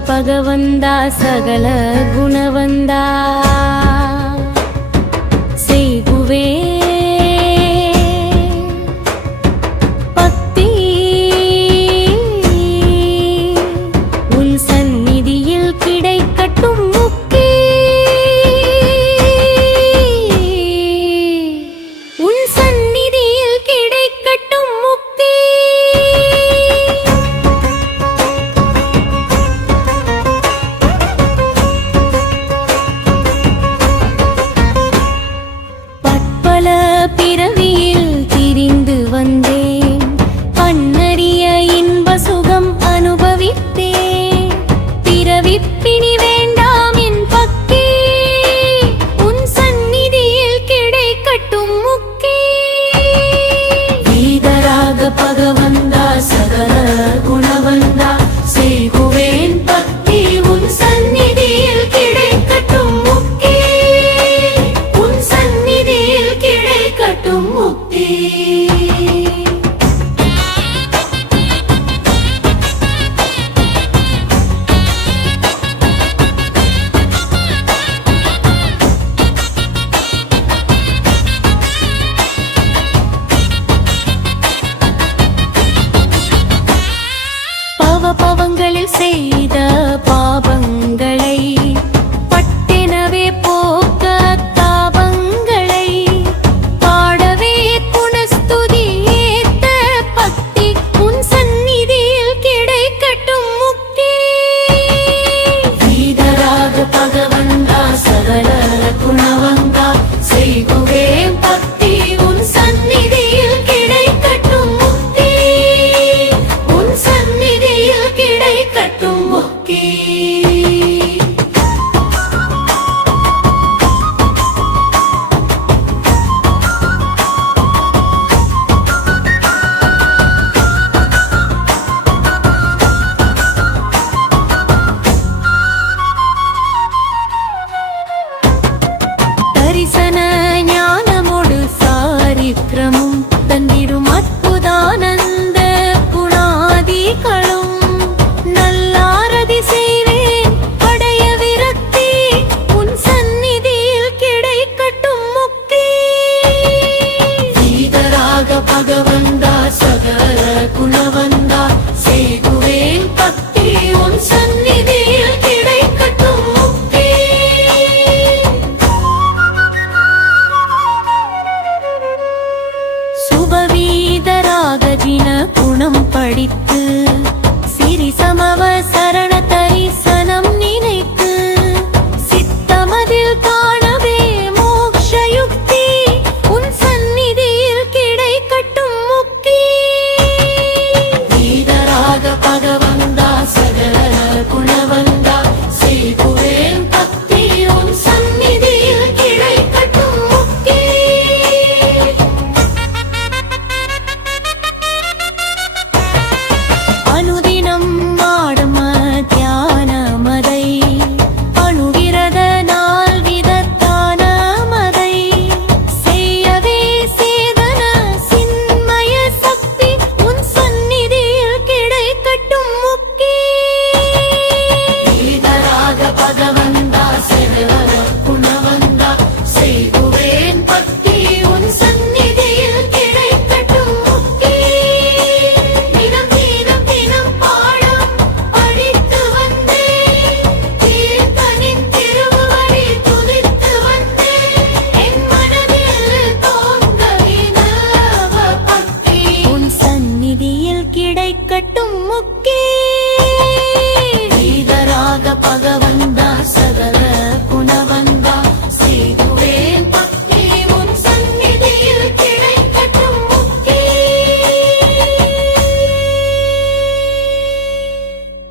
பகவந்தா சகல குணவந்தா செய்குவே பக்தி உன் சந்நிதியில் கிடைக்கட்டும் முக்தி உன் சந்நிதியில் கிடைக்கட்டும் முக்தி பிறவியில் திரிந்து வந்தேன் பன்னறிய இன்ப சுகம் அனுபவித்தேன் பிறவிப்பினி வேண்டாம் என் பக்கே உன் சந்நிதியில் கிடைக்கட்டும் முக்தி வீதராக பகவந்தா சகல குணவந்தா செய்குவேன் பக்தி உன் சந்நிதியில் கிடைக்கட்டும் முக்தி உன் சந்நிதியில் கிடைக்கட்டும் முக்தி பவங்களில் செய்த பாவங்களை பட்டெனவே போக்க தாபங்களை பாடவே குணஸ்துதி ஏத்த பக்தி உன் சந்நிதியில் கிடைக்கட்டும் முக்தி வீதராக பகவந்தா சகல குணவந்தா செய்குவே பக்தி உன் சந்நிதியில் கிடைக்கட்டும் முக்தி உன் சந்நிதியில் கிடைக்கட்டும் முக்தி தரிசன ஞானமோடு சாரித்திரமும் தந்திடும் அற்புதானந்த குணாதிகளும் நல்லாரதி செய்வேன் படைய விரக்தி உன் சந்நிதியில் கிடைக்கட்டும் முக்தி வீதராக பகவந்தா சகல குணவந்தா செய்குவேன் பக்தி உன் சந்நிதியில் கிடைக்கட்டும் முக்தி சுபவீதராக ஜின குணம் படித்த